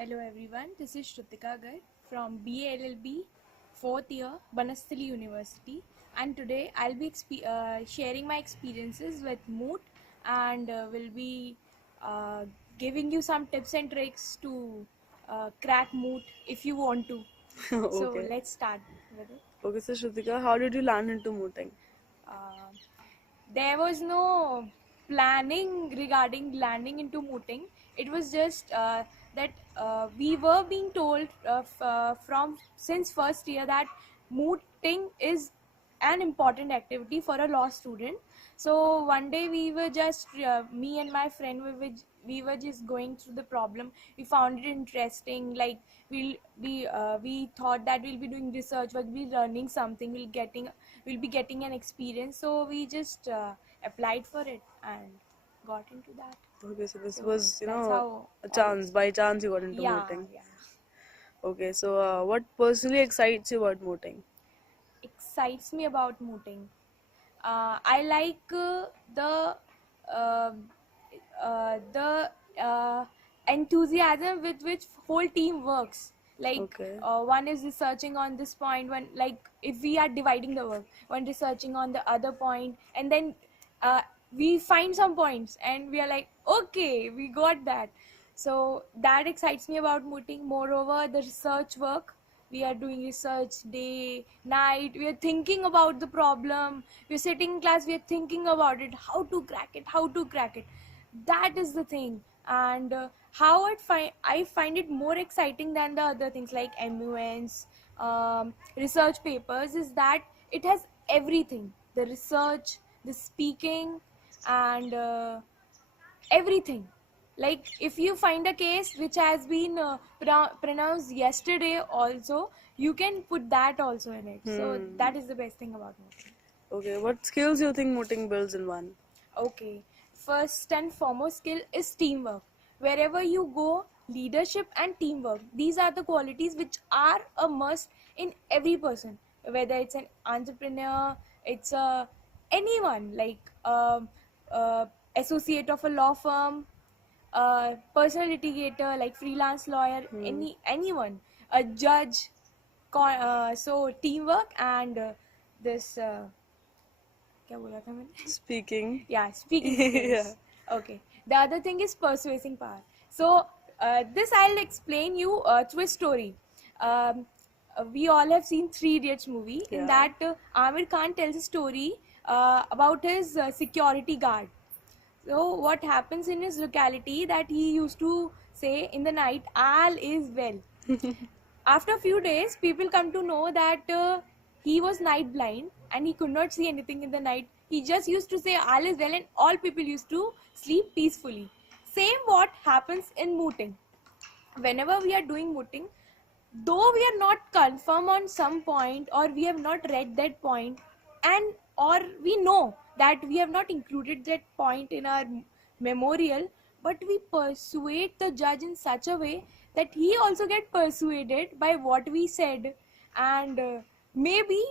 Hello everyone, this is Shrutika Garg from BALLB 4th year, Bansthali University, and today I'll be sharing my experiences with Moot and will be uh, giving you some tips and tricks to crack Moot if you want to. So Okay. let's start with it. Okay, so Shrutika, how did you land into mooting? Uh, there was no planning regarding landing into mooting. It was just that we were being told from since first year that mooting is an important activity for a law student. So one day we were just me and my friend we were just going through the problem. We found it interesting. Like we thought that we'll be doing research, we'll be learning something, we'll be getting an experience. So we just applied for it and got into that. Okay, so this So was, that's how a all chance. By chance you got into yeah, mooting. yeah. Okay, so what personally excites you about mooting? Excites me about mooting. I like uh, the enthusiasm with which whole team works. Like Okay. one is researching on this point, one like if we are dividing the work, one researching on the other point, and then uh, we find some points and we are like, okay, we got that. So that excites me about mooting. Moreover, the research work, we are doing research day night, we are thinking about the problem, we're sitting in class, we are thinking about it, how to crack it. That is the thing. And how I find it more exciting than the other things like MUNs, research papers, is that it has everything: the research, the speaking, and everything. Like if you find a case which has been pronounced yesterday also, you can put that also in it. So Hmm. that is the best thing about mooting. Okay, what skills do you think mooting builds in one? Okay, first and foremost skill is teamwork. Wherever you go, leadership and teamwork, these are the qualities which are a must in every person, whether it's an entrepreneur, it's a anyone, like uh, associate of a law firm, personal litigator like freelance lawyer, Hmm. anyone, a judge. So teamwork and this क्या बोला था मैंने Speaking. yeah, speaking skills. Yeah. Okay, the other thing is persuading power. So this I'll explain you through a story. um, we all have seen Three Idiots movie. In Yeah. that Amir Khan tells a story about his security guard. So what happens in his locality, that he used to say in the night, all is well. After a few days, people come to know that he was night blind and he could not see anything in the night. He just used to say all is well and all people used to sleep peacefully. Same what happens in mooting. Whenever we are doing mooting, though we are not confirm on some point or we have not read that point, and or we know that we have not included that point in our memorial, but we persuade the judge in such a way that he also get persuaded by what we said, and maybe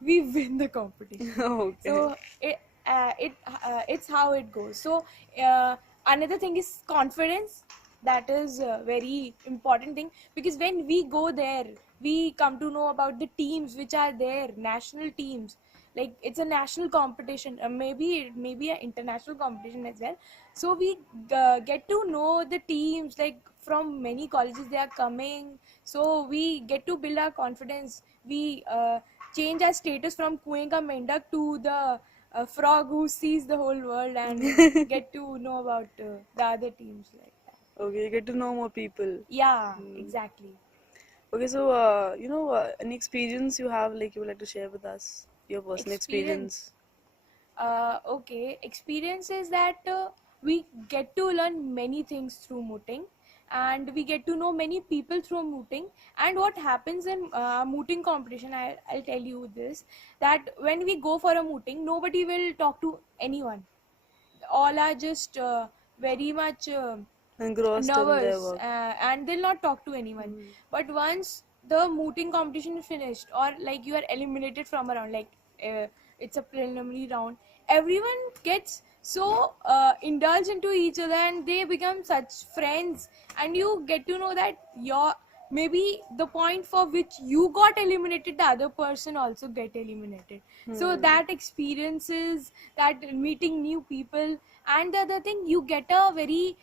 we win the competition. Okay. So it's how it goes. So uh, another thing is confidence. That is a very important thing, because when we go there, we come to know about the teams which are there, national teams. Like it's a national competition, maybe an international competition as well. So we get to know the teams, like from many colleges they are coming. So we get to build our confidence. We change our status from kuएं का मेंढक to the frog who sees the whole world, and get to know about the other teams like that. Okay, you get to know more people. Yeah, Hmm. exactly. Okay, so any experience you have, like you would like to share with us, your personal Experience. experience? Okay, experience is that we get to learn many things through mooting, and we get to know many people through mooting. And what happens in mooting competition, I'll tell you this, that when we go for a mooting, nobody will talk to anyone. All are just very much Engrossed in their nervous, work. and they'll not talk to anyone. Hmm. But once the mooting competition is finished, or like you are eliminated from a round, like it's a preliminary round, everyone gets so indulge into each other, and they become such friends, and you get to know that your maybe the point for which you got eliminated, the other person also get eliminated. So that experiences, that meeting new people, and the other thing, you get a very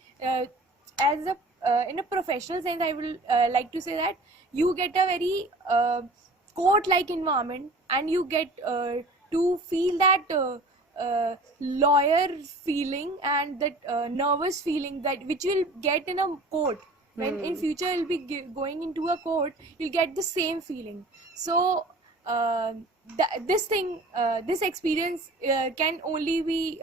as a in a professional sense, I will like to say that you get a very court like environment, and you get to feel that lawyer feeling, and that nervous feeling that which you'll get in a court. When in future you'll be going into a court, you'll get the same feeling. So this experience can only be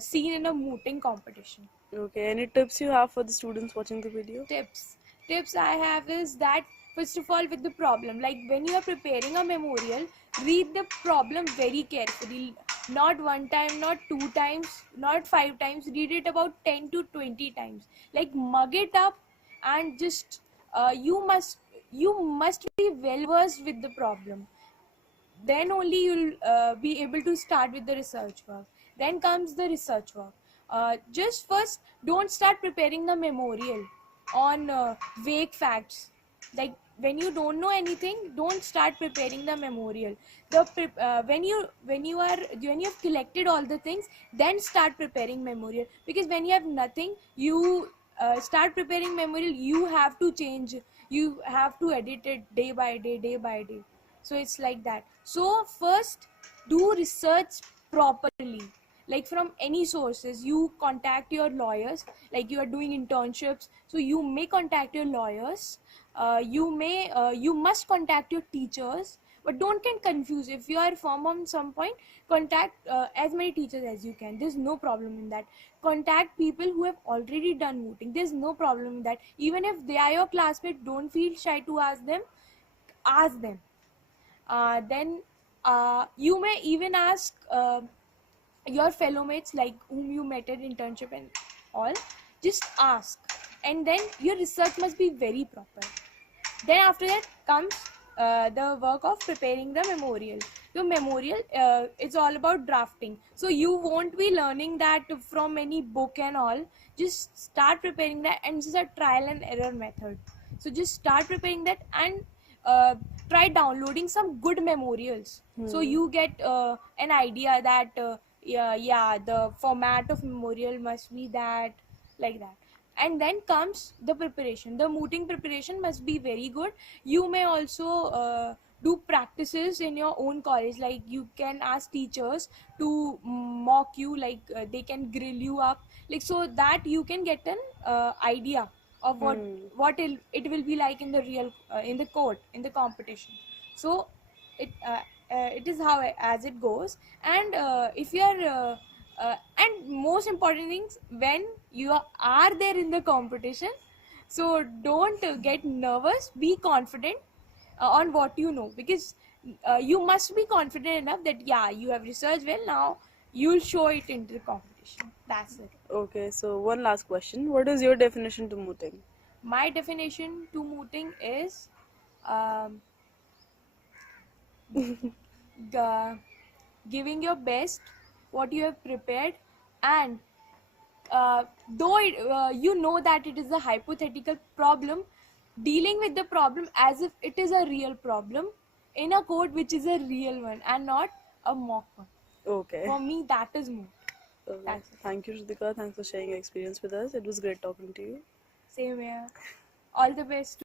seen in a mooting competition. Okay, any tips you have for the students watching the video? Tips I have is that, first of all, with the problem, like when you are preparing a memorial, read the problem very carefully. Not one time, not two times, not 5 times. Read it about 10 to 20 times. Like mug it up, and just you must be well versed with the problem. Then only you'll be able to start with the research work. Then comes the research work. Just first, don't start preparing the memorial on vague facts. Like when you don't know anything, don't start preparing the memorial. When you've collected all the things, then start preparing memorial. Because when you have nothing, you start preparing memorial, you have to change, you have to edit it day by day, day by day. So it's like that. So first, do research properly. Like from any sources, you contact your lawyers. Like you are doing internships, so you may contact your lawyers. You must contact your teachers, but don't get confused. If you are firm on some point, contact as many teachers as you can. There's no problem in that. Contact people who have already done mooting. There's no problem in that. Even if they are your classmates, don't feel shy to ask them. Ask them. Then you may even ask your fellow mates, like whom you met at internship and all. Just ask, and then your research must be very proper. Then after that comes the work of preparing the memorial. The memorial, it's all about drafting. So you won't be learning that from any book and all. Just start preparing that, and this is a trial and error method. So just start preparing that, and try downloading some good memorials. So you get an idea that the format of memorial must be that, like that. And then comes the preparation. The mooting preparation must be very good. You may also do practices in your own college. Like you can ask teachers to mock you, like they can grill you up, like so that you can get an idea of it will be like in the real in the court, in the competition. So it is how as it goes. And if you are and most important things, when you are there in the competition, so don't get nervous. Be confident on what you know, because you must be confident enough that yeah, you have researched well. Now you'll show it into the competition. That's it. Okay, so one last question. What is your definition to mooting? My definition to mooting is um, giving your best, what you have prepared, and though you know that it is a hypothetical problem, dealing with the problem as if it is a real problem in a code which is a real one and not a mock one. Okay. For me, that is moot. Okay. Thank you, Shrutika. Thanks for sharing your experience with us. It was great talking to you. Same here. All the best.